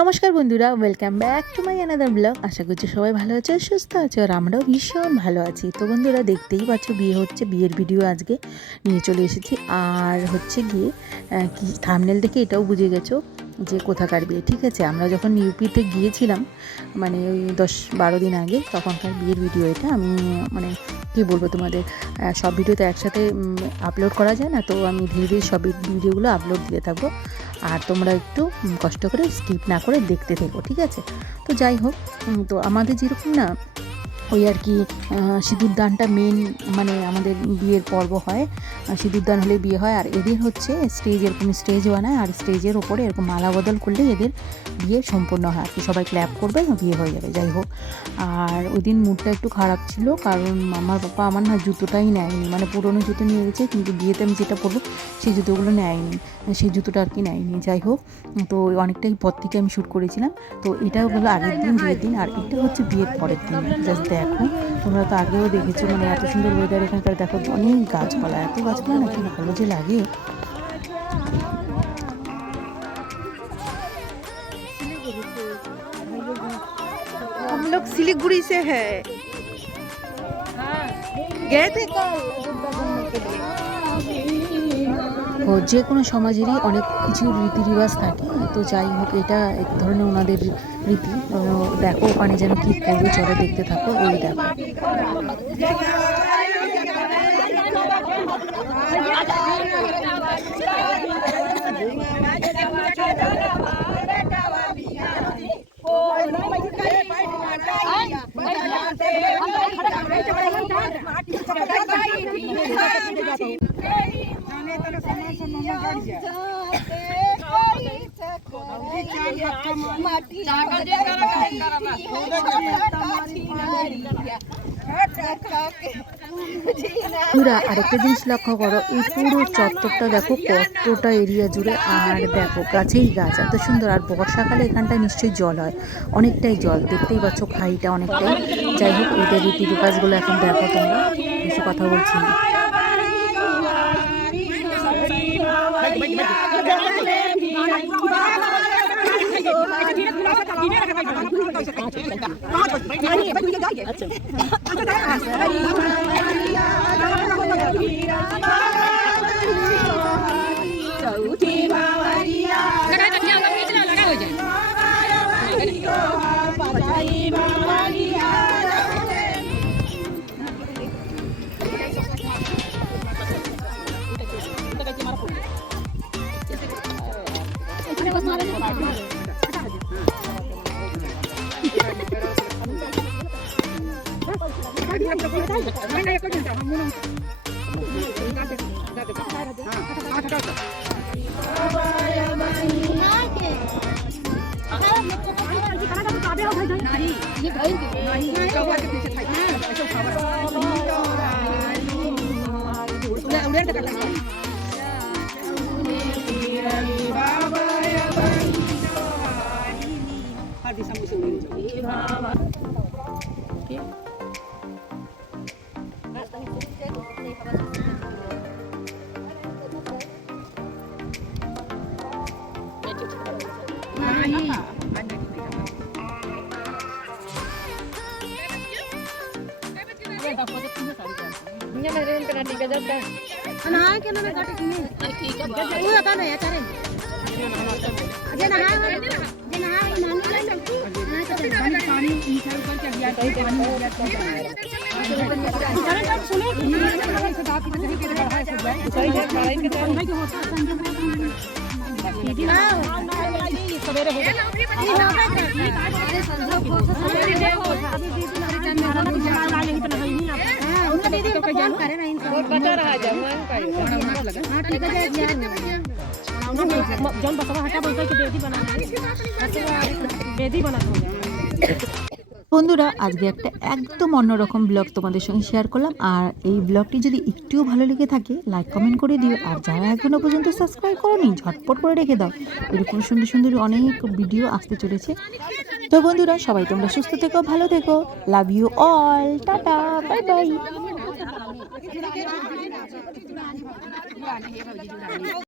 নমস্কার বন্ধুরা, welcome back to my another blog. আশা করছি সবাই ভালো আছে, সুস্থ আছে, আর আমরাও ভীষণ ভালো আছি। তো বন্ধুরা, দেখতেই পাচ্ছ বিয়ে হচ্ছে, বিয়ের ভিডিও আজকে নিয়ে চলে এসেছি। আর হচ্ছে গিয়ে কি থাম্বনেল দেখে এটাও বুঝে গেছো যে কোথাকার বিয়ে। ঠিক আছে, আমরা যখন ইউপিতে গিয়েছিলাম মানে ওই 10-12 দিন আগে, তখনকার বিয়ের ভিডিও এটা। আমি মানে কী বলবো তোমাদের, সব ভিডিও তো একসাথে আপলোড করা যায় না, তো আমি ধীরে ধীরে সব ভিডিওগুলো আপলোড দিতে থাকবো। আর তোমরা একটু কষ্ট করে স্কিপ না করে দেখতে থেকো, ঠিক আছে? তো যাই হোক, তো আমাদের যেরকম না ওই আর কি সিঁদুর দানটা মেন, মানে আমাদের বিয়ের পর্ব হয়, সিঁদুর দান হলে বিয়ে হয়। আর এদের হচ্ছে স্টেজ, এরকম স্টেজ বানায়, আর স্টেজের ওপরে এরকম মালা বদল করলে এদের বিয়ে সম্পূর্ণ হয় আর কি। সবাই ক্ল্যাপ করবে, বিয়ে হয়ে যাবে। যাই হোক, আর ওই দিন মুডটা একটু খারাপ ছিল, কারণ আমার বাবা আমার না জুতোটাই নেয়নি, মানে পুরোনো জুতো নিয়ে গেছে, কিন্তু বিয়েতে আমি যেটা পরবো সেই জুতোগুলো নেয়নি, সেই জুতোটা আর কি নেয়নি। যাই হোক, তো অনেকটাই পর থেকে আমি শ্যুট করেছিলাম। তো এটাও হলো আগের দিন, বিয়ের দিন, আর এটা হচ্ছে বিয়ের পরের দিন। জাস্ট দেখো, তোমরা তো আগেও দেখেছো, মানে এত সুন্দর ওয়েদার এখানকার। দেখো অনেক গাছপালা, এত গাছপালা না, কি ভালো যে লাগে। हम लोग सिलीगुड़ी से है, गए थे कल। ও যে কোনো সমাজেরই অনেক কিছু রীতি রিবাজ থাকে, তো যাই হোক এটা এক ধরনের ওনাদের রীতি। দেখো ওখানে যেন কি করবে, চলো দেখতে থাকো। এই দেখো, পুরা আরেকটা জিনিস লক্ষ্য করো, এই পুরো চত্বরটা দেখো কতটা এরিয়া জুড়ে, আর দেখো গাছেই গাছ, এত সুন্দর। আর বর্ষাকালে এখানটায় নিশ্চয়ই জল হয়, অনেকটাই জল, দেখতেই পাচ্ছ খাইটা অনেকটাই। যাই হোক, এইটা রীতি রিবাজগুলো এখন দেখো তোমরা, বেশি কথা বলছি না। বন্ধুরা, আজকে একটা একদম অন্যরকম ব্লগ তোমাদের সঙ্গে শেয়ার করলাম। আর এই ব্লগটি যদি একটুও ভালো লেগে থাকে, লাইক কমেন্ট করে দিও। আর যারা এখনো পর্যন্ত সাবস্ক্রাইব করোনি, ঝটপট করে রেখে দাও, এরকম সুন্দর সুন্দর অনেক ভিডিও আসতে চলেছে। তো বন্ধুরা, সবাই তোমরা সুস্থ থেকো, ভালো থেকো, love you all, tata, bye by.